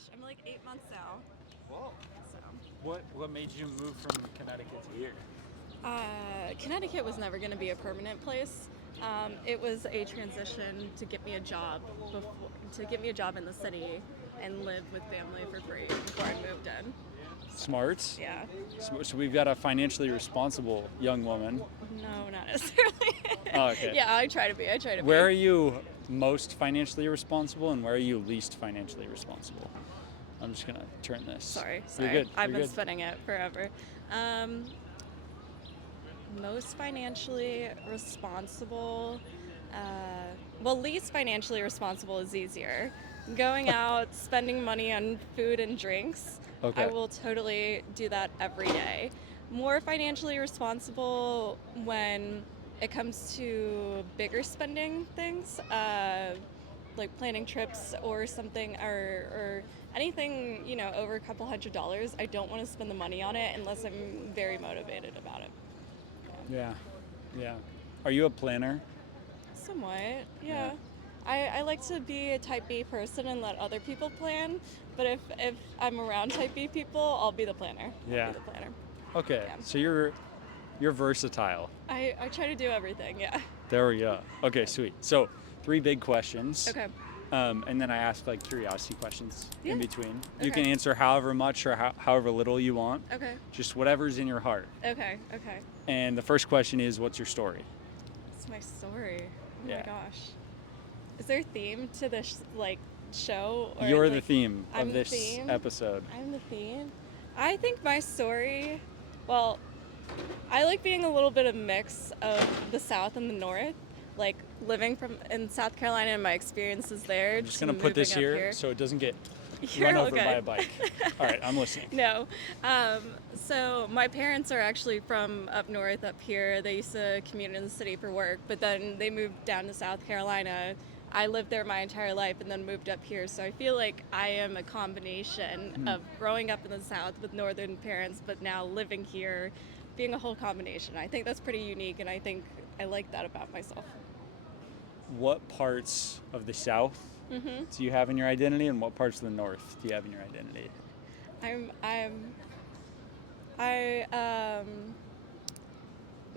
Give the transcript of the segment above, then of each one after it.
gosh, I'm like 8 months now. Whoa. So. What made you move from Connecticut to here? Connecticut was never going to be a permanent place. It was a transition to get me a job in the city and live with family for free before I moved in. Smart. Yeah. So we've got a financially responsible young woman. No, not necessarily. Oh, okay. Yeah, I try to be. Where are you most financially responsible, and where are you least financially responsible? I'm just gonna turn this. Sorry. You're good. I've You're been good. spinning it forever. Most financially responsible. Least financially responsible is easier. Going out, spending money on food and drinks. Okay. I will totally do that every day. More financially responsible when it comes to bigger spending things, like planning trips or something, or anything, over a couple $100. I don't want to spend the money on it unless I'm very motivated about it. Yeah. Are you a planner? Somewhat, yeah. I like to be a type B person and let other people plan, but if I'm around type B people, I'll be the planner. Yeah. I'll be the planner. Okay. Yeah. So you're versatile. I try to do everything, yeah. There we go. Okay, sweet. So 3 big questions. Okay. And then I ask like curiosity questions in Yeah. between. You Okay. can answer however much or however little you want. Okay. Just whatever's in your heart. Okay. And the first question is, what's your story? It's my story. Oh Yeah. my gosh. Is there a theme to this show? Or You're the theme I'm of the this theme? episode. I'm the theme. I think my story, I like being a little bit of a mix of the South and the North, like living in South Carolina and my experiences there. I'm just going to put this here so it doesn't get You're run all over good. by a bike. All right, I'm listening. No. So my parents are actually from up north up here. They used to commute in the city for work, but then they moved down to South Carolina. I lived there my entire life and then moved up here. So I feel like I am a combination of growing up in the South with northern parents, but now living here, being a whole combination. I think that's pretty unique, and I think I like that about myself. What parts of the South do you have in your identity, and what parts of the North do you have in your identity? I'm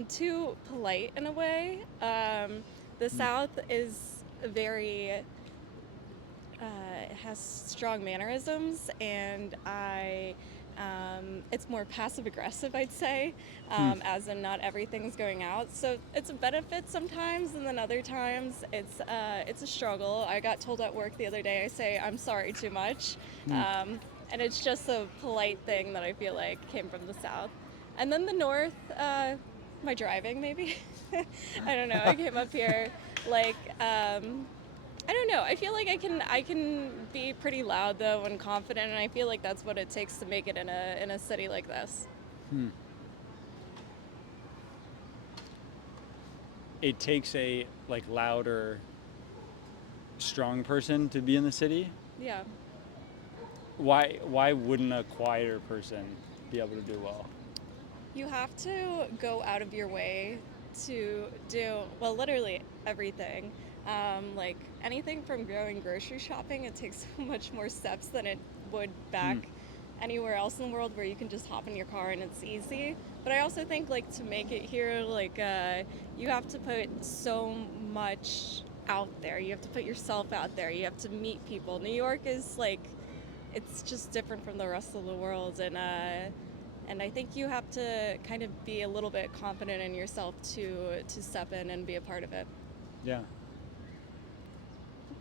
too polite in a way. The South is very has strong mannerisms, and it's more passive aggressive, I'd say, as in not everything's going out. So it's a benefit sometimes, and then other times it's a struggle. I got told at work the other day, I say I'm sorry too much, and it's just a polite thing that I feel like came from the South. And then the North, my driving maybe. I don't know. I came up here I don't know. I feel like I can be pretty loud though and confident, and I feel like that's what it takes to make it in a city like this. It takes a louder, strong person to be in the city. Yeah. Why wouldn't a quieter person be able to do well? You have to go out of your way to do, literally everything. Like anything from going grocery shopping, it takes so much more steps than it would back anywhere else in the world where you can just hop in your car and it's easy. But I also think to make it here, you have to put so much out there. You have to put yourself out there. You have to meet people. New York is it's just different from the rest of the world, and I think you have to kind of be a little bit confident in yourself to step in and be a part of it. Yeah.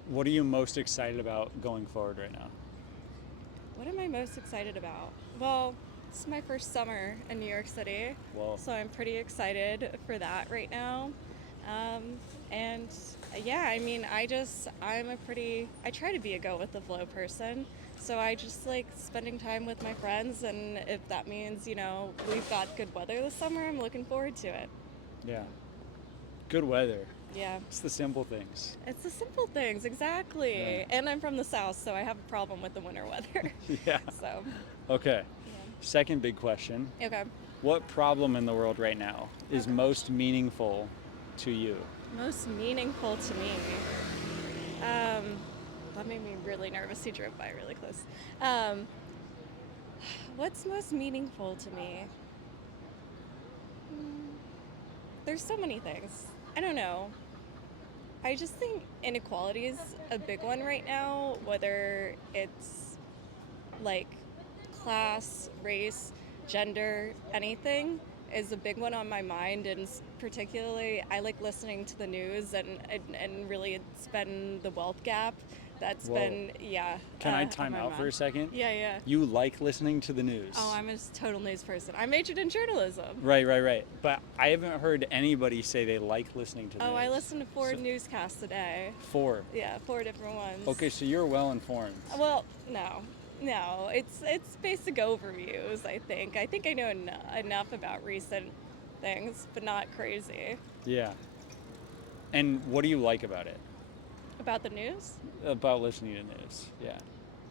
What are you most excited about going forward right now? What am I most excited about? Well, this is my first summer in New York City, so I'm pretty excited for that right now. And yeah, I mean, I try to be a go with the flow person. So I just like spending time with my friends, and if that means, we've got good weather this summer, I'm looking forward to it. Yeah. Good weather. Yeah. It's the simple things. It's the simple things, exactly. Yeah. And I'm from the South, so I have a problem with the winter weather. Yeah. So. Okay. Yeah. Second big question. Okay. What problem in the world right now is most meaningful to you? Most meaningful to me. that made me really nervous. He drove by really close. Um, what's most meaningful to me? Mm, there's so many things. I don't know. I just think inequality is a big one right now, whether it's like class, race, gender, anything is a big one on my mind. And particularly, I like listening to the news, and really it's been the wealth gap that's Whoa. been, yeah, Can I on time my out for a mind. second? Yeah, yeah. You like listening to the news. Oh, I'm a total news person. I majored in journalism. Right. But I haven't heard anybody say they like listening to the news. Oh, I listen to 4 So- newscasts a day. 4. Yeah, 4 different ones. Okay, so you're well informed. Well, no, it's basic overviews. I think I know enough about recent things, but not crazy. Yeah. And what do you like about it? About the news, About listening to news? Yeah.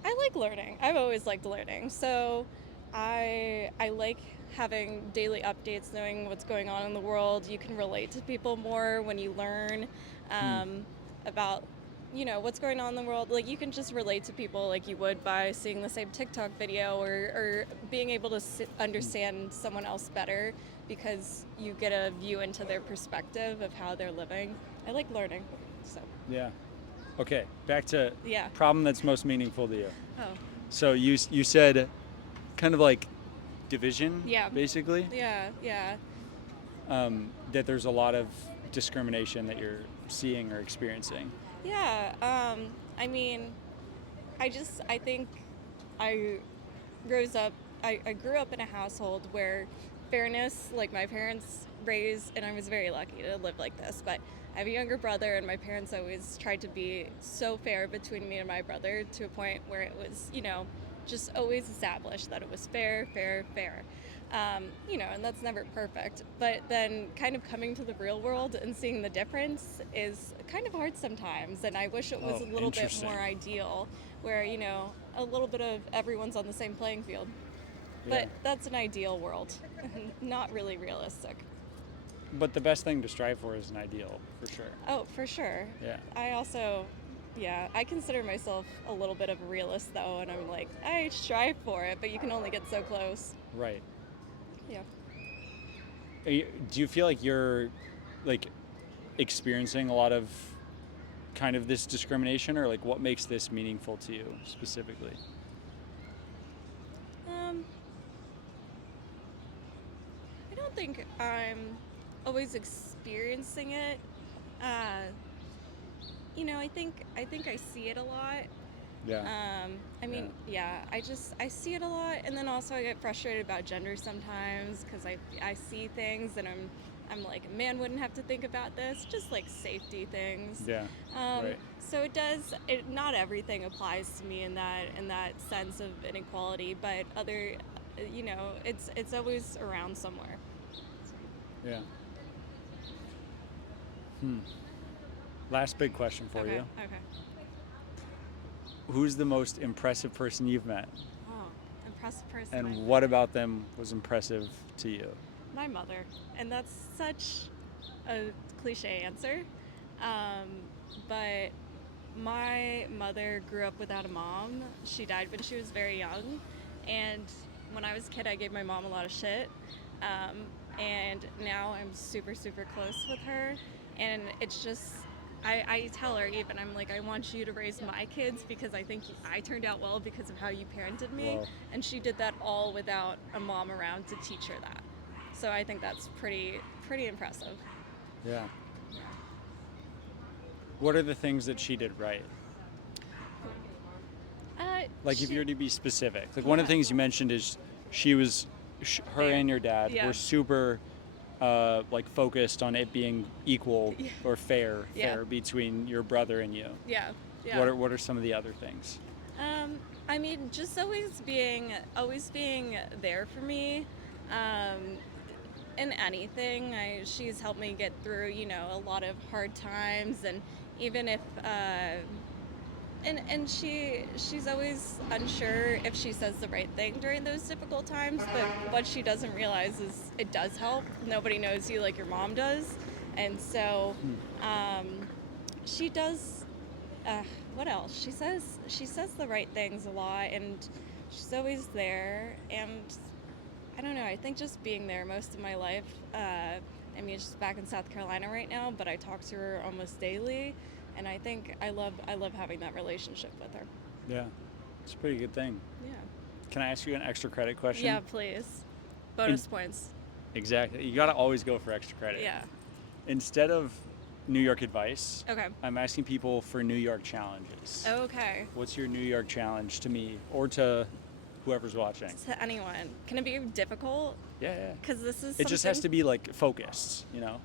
I like learning. I've always liked learning, so I like having daily updates, knowing what's going on in the world. You can relate to people more when you learn about what's going on in the world. Like, you can just relate to people like you would by seeing the same TikTok video, or being able to understand someone else better because you get a view into their perspective of how they're living. I like learning, so Yeah. Okay, back to yeah. problem that's most meaningful to you. Oh, So you said kind of like division, Yeah. basically, yeah. that there's a lot of discrimination that you're seeing or experiencing. Yeah, I mean, I think I I grew up in a household where fairness, like my parents raised, and I was very lucky to live like this, but I have a younger brother, and my parents always tried to be so fair between me and my brother, to a point where it was, just always established that it was fair. And that's never perfect. But then kind of coming to the real world and seeing the difference is kind of hard sometimes. And I wish it was a little bit interesting. more ideal, where, a little bit of everyone's on the same playing field. Yeah. But that's an ideal world, not really realistic. But the best thing to strive for is an ideal, for sure. Oh, for sure. Yeah. I consider myself a little bit of a realist, though, and I'm like, I strive for it, but you can only get so close. Right. Yeah. Do you feel like you're like experiencing a lot of kind of this discrimination, or like what makes this meaningful to you specifically? I don't think I'm always experiencing it. I think I see it a lot. Yeah. I see it a lot, and then also I get frustrated about gender sometimes, because I see things and I'm like, a man wouldn't have to think about this, just like safety things. Yeah. Right. So not everything applies to me in that sense of inequality, but other, it's always around somewhere. Yeah. Last big question for you. Okay. Who's the most impressive person you've met? Oh, impressive person. And what about them was impressive to you? My mother. And that's such a cliche answer. But my mother grew up without a mom. She died when she was very young. And when I was a kid, I gave my mom a lot of shit. And now I'm super, super close with her. And it's just, I tell her even, I'm like, I want you to raise my kids, because I think I turned out well because of how you parented me. Wow. And she did that all without a mom around to teach her that. So I think that's pretty impressive. Yeah. What are the things that she did right? Like, if you were to be specific, like one of the things you mentioned is her Fair. and your dad Yeah. were super like focused on it being equal or fair between your brother and you. Yeah. What are some of the other things? I mean, just always being there for me. In anything, she's helped me get through, a lot of hard times, and even if and she's always unsure if she says the right thing during those difficult times, but what she doesn't realize is it does help. Nobody knows you like your mom does. And so she does What else? She says the right things a lot, and she's always there. And I don't know. I think just being there most of my life. I mean, she's back in South Carolina right now, but I talk to her almost daily, and I think I love having that relationship with her. Yeah, it's a pretty good thing. Yeah. Can I ask you an extra credit question? Yeah, please. Bonus points. Exactly. You got to always go for extra credit. Yeah. Instead of New York advice, Okay. I'm asking people for New York challenges. Okay. What's your New York challenge to me or to whoever's watching? To anyone. Can it be difficult? Yeah, yeah. Because this is It just has to be like focused, you know?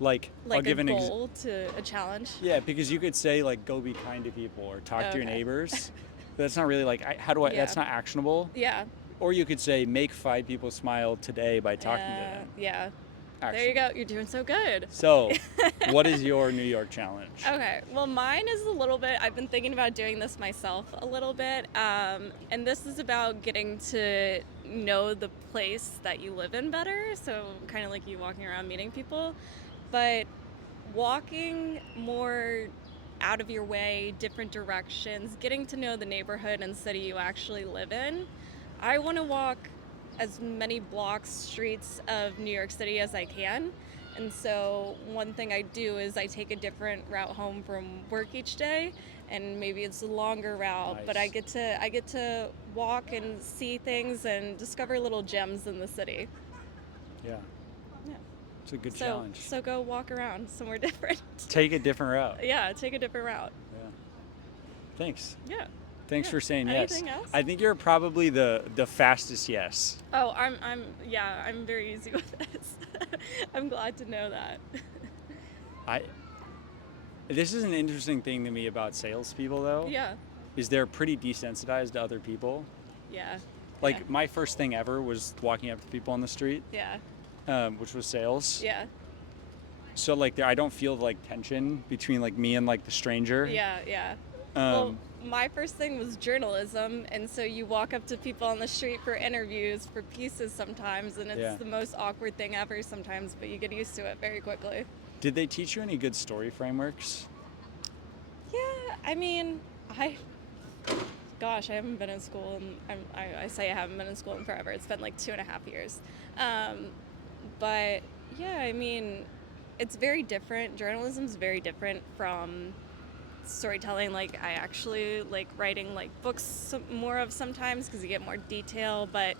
Like I'll like give a an goal to a challenge. Yeah, because you could say like go be kind to people or talk to your Okay. neighbors. But that's not really like how do I Yeah. that's not actionable. Yeah. Or you could say make 5 people smile today by talking to them. Yeah. There you Actionable. go. You're doing so good. So, what is your New York challenge? Okay, well, mine is a little bit, I've been thinking about doing this myself a little bit, and this is about getting to know the place that you live in better, so kind of like you walking around meeting people, but walking more out of your way, different directions, getting to know the neighborhood and city you actually live in. I want to walk as many blocks, streets of New York City as I can. And so one thing I do is I take a different route home from work each day, and maybe it's a longer route, but I Nice. get to walk and see things and discover little gems in the city. Yeah, Yeah. it's a good So challenge. so go walk around somewhere different. Take a different route. Yeah, take a different route. Yeah. Thanks. Yeah. Thanks Yeah. for saying yes. Anything else? I think you're probably the fastest yes. Oh, I'm very easy with this. I'm glad to know that. I This is an interesting thing to me about salespeople though. Yeah. Is they're pretty desensitized to other people. Yeah. Like Yeah. my first thing ever was walking up to people on the street, Yeah. which was sales. Yeah. So like I don't feel like tension between like me and like the stranger. Yeah. Yeah. Um, Well, my first thing was journalism, and so you walk up to people on the street for interviews, for pieces sometimes, and it's Yeah. the most awkward thing ever sometimes, but you get used to it very quickly. Did they teach you any good story frameworks? Yeah, I mean, gosh, I haven't been in school, and I say I haven't been in school in forever. It's been like 2.5 years. But yeah, I mean, it's very different. Journalism's very different from storytelling. Like I actually like writing like books more of sometimes because you get more detail. But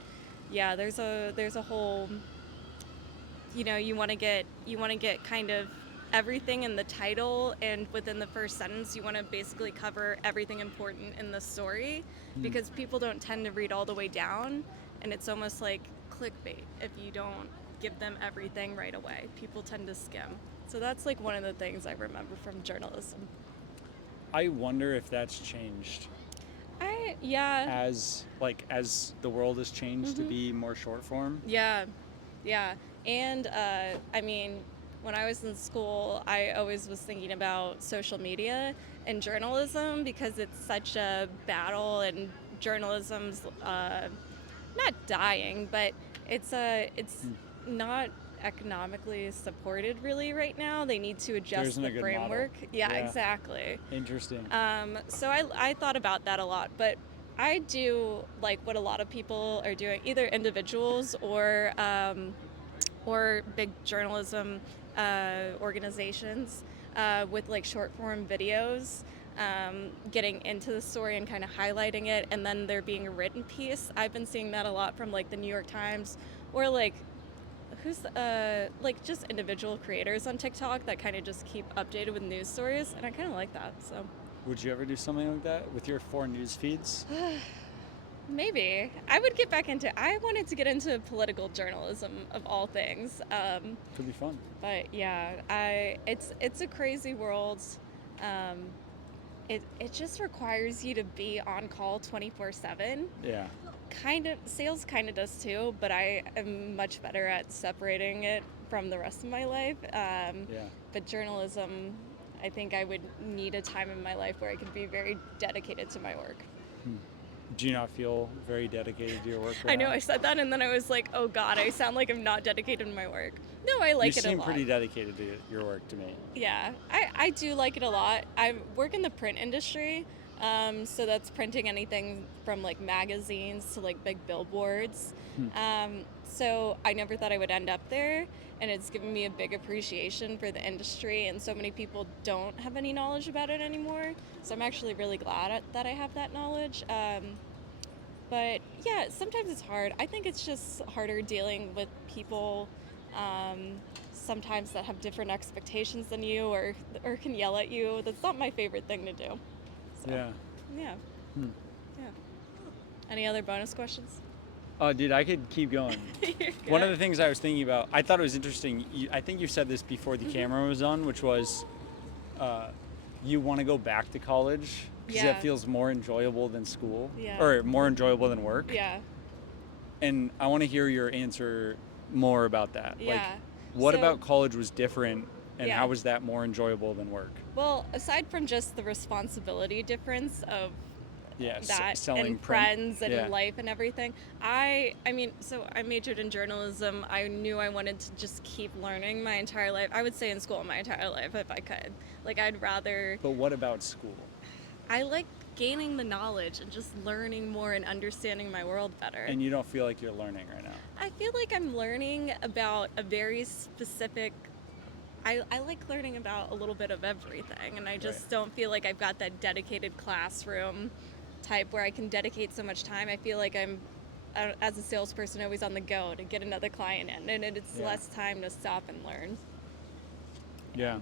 yeah, there's a whole, you want to get kind of everything in the title, and within the first sentence you want to basically cover everything important in the story, because people don't tend to read all the way down, and it's almost like clickbait if you don't give them everything right away. People tend to skim. So that's like one of the things I remember from journalism. I wonder if that's changed Yeah. as the world has changed to Mhm. be more short form. Yeah, yeah. And I mean, when I was in school, I always was thinking about social media and journalism, because it's such a battle, and journalism's not dying, but it's not economically supported really right now. They need to There adjust isn't a the good model. framework. Yeah, Yeah. exactly. Interesting. So I thought about that a lot, but I do like what a lot of people are doing, either individuals or big journalism organizations, with like short form videos, getting into the story and kind of highlighting it, and then there being a written piece. I've been seeing that a lot from like the New York Times, or like like just individual creators on TikTok that kind of just keep updated with news stories, and I kind of like that. So Would you ever do something like that with your 4 news feeds? maybe I would get back into. I wanted to get into political journalism of all things. Could be fun. But yeah, it's a crazy world. Um, it just requires you to be on call 24/7. Yeah. Sales kind of does too, but I am much better at separating it from the rest of my life. Yeah. But journalism, I think I would need a time in my life where I could be very dedicated to my work. Do you not feel very dedicated to your work right I know now? I said that and then I was like, oh God, I sound like I'm not dedicated to my work. No, I You like it a seem lot. pretty dedicated to your work to me. Yeah, I do like it a lot. I work in the print industry, so that's printing anything from like magazines to like big billboards. Hmm. So I never thought I would end up there, and it's given me a big appreciation for the industry, and so many people don't have any knowledge about it anymore. So I'm actually really glad that I have that knowledge. But yeah, sometimes it's hard. I think it's just harder dealing with people sometimes that have different expectations than you or can yell at you. That's not my favorite thing to do. So, Yeah. yeah, Hmm. yeah. Any other bonus questions? Oh, dude, I could keep going. You're One of good. the things I was thinking about, I thought it was interesting. I think you said this before the camera was on, which was you want to go back to college because Yeah. that feels more enjoyable than school Yeah. or more enjoyable than work. Yeah. And I want to hear your answer more about that. Like, Yeah. what So, about college was different and yeah. how was that more enjoyable than work? Well, aside from just the responsibility difference of Yeah, that selling and print. friends and Yeah. life and everything. I mean, so I majored in journalism. I knew I wanted to just keep learning my entire life. I would stay in school my entire life if I could. Like I'd rather But what about school? I like gaining the knowledge and just learning more and understanding my world better. And you don't feel like you're learning right now. I feel like I'm learning about a very specific I like learning about a little bit of everything, and I just don't feel like I've got that dedicated classroom type where I can dedicate so much time. I feel like I'm, as a salesperson, always on the go to get another client in, and it's Yeah. less time to stop and learn. Yeah.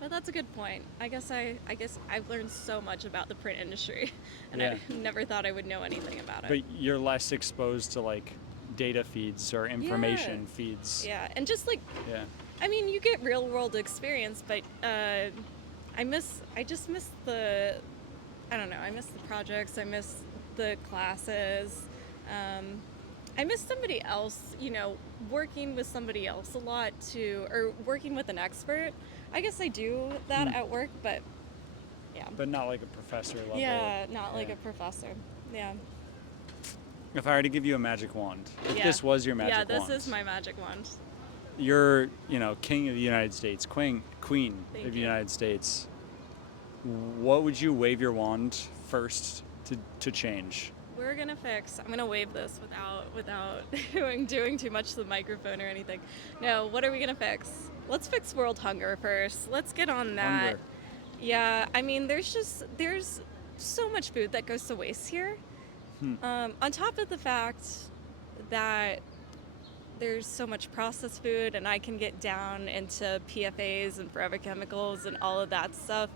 But that's a good point. I guess I've learned so much about the print industry, and Yeah. I never thought I would know anything about it. But you're less exposed to like data feeds or information feeds. Yeah, and just like Yeah. I mean, you get real world experience, but I just miss the, I don't know, I miss the projects, I miss the classes. I miss somebody else, working with somebody else a lot too, or working with an expert. I guess I do that at work, but yeah. But not like a professor level. Yeah, not like Yeah. a professor. Yeah. If I were to give you a magic wand, if Yeah. this was your magic Yeah, this wand, is my magic wand. you're, king of the United States, queen Thank of the you. United States. What would you wave your wand first to change? We're gonna fix. I'm gonna wave this without doing too much to the microphone or anything. No, what are we gonna fix? Let's fix world hunger first. Let's get on that. Hunger. Yeah, I mean, there's so much food that goes to waste here. On top of the fact that there's so much processed food, and I can get down into PFAs and forever chemicals and all of that stuff.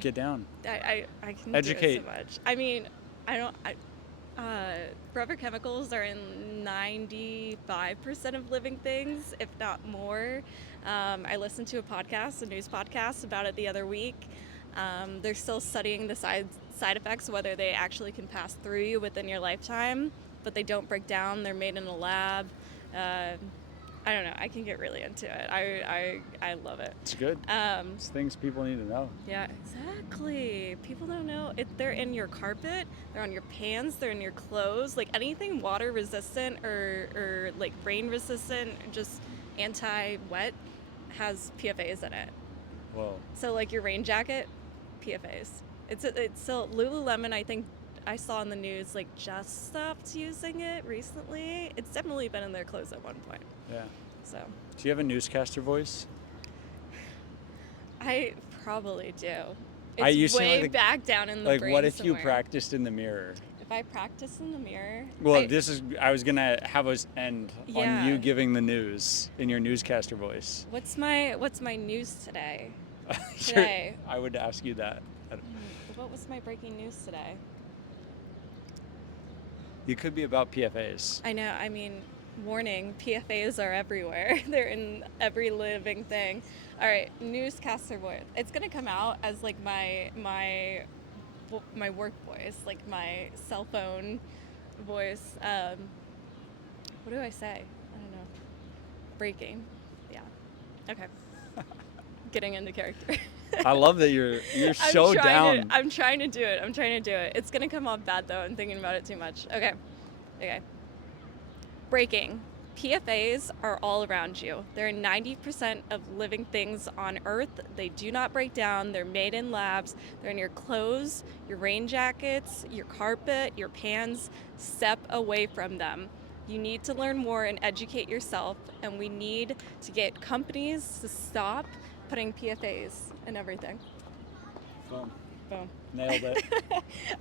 Get down. I can Educate. do it so much. I mean, forever chemicals are in 95% of living things, if not more. I listened to a news podcast about it the other week. They're still studying the side effects, whether they actually can pass through you within your lifetime, but they don't break down. They're made in a lab. I don't know. I can get really into it. I love it. It's good. It's things people need to know. Yeah, exactly. People don't know. They're in your carpet, they're on your pans, they're in your clothes. Like anything water resistant or like rain resistant, just anti-wet, has PFAs in it. Whoa. So like your rain jacket, PFAs. It's still Lululemon. I think I saw in the news like just stopped using it recently. It's definitely been in their clothes at one point. Yeah. So Do you have a newscaster voice? I probably do. You It's seem way like back down in the Like, brain what if somewhere. you practiced in the mirror? If I practice in the mirror. Well, I was gonna have us end on Yeah. you giving the news in your newscaster voice. What's my news today? Sure, Today. I would ask you that. What was my breaking news today? You could be about PFAs. I know. I mean, warning: PFAs are everywhere. They're in every living thing. All right, newscaster voice. It's gonna come out as like my work voice, like my cell phone voice. What do I say? I don't know. Breaking. Yeah. Okay. Getting into character. I love that you're so down. I'm trying to do it. I'm trying to do it. It's gonna come off bad though. I'm thinking about it too much. Okay. Okay. Braking. PFAs are all around you. They're 90% of living things on Earth. They do not break down. They're made in labs. They're in your clothes, your rain jackets, your carpet, your pans. Step away from them. You need to learn more and educate yourself, and we need to get companies to stop putting PFAs in everything. Boom. Boom. Nailed it.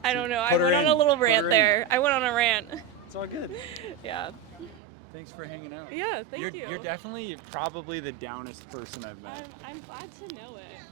I don't know. I Put her went on in. a little Put her rant in. there. I went on a rant. It's all good. Yeah. Thanks for hanging out. Yeah, thank you. You're definitely probably the downest person I've met. I'm glad to know it.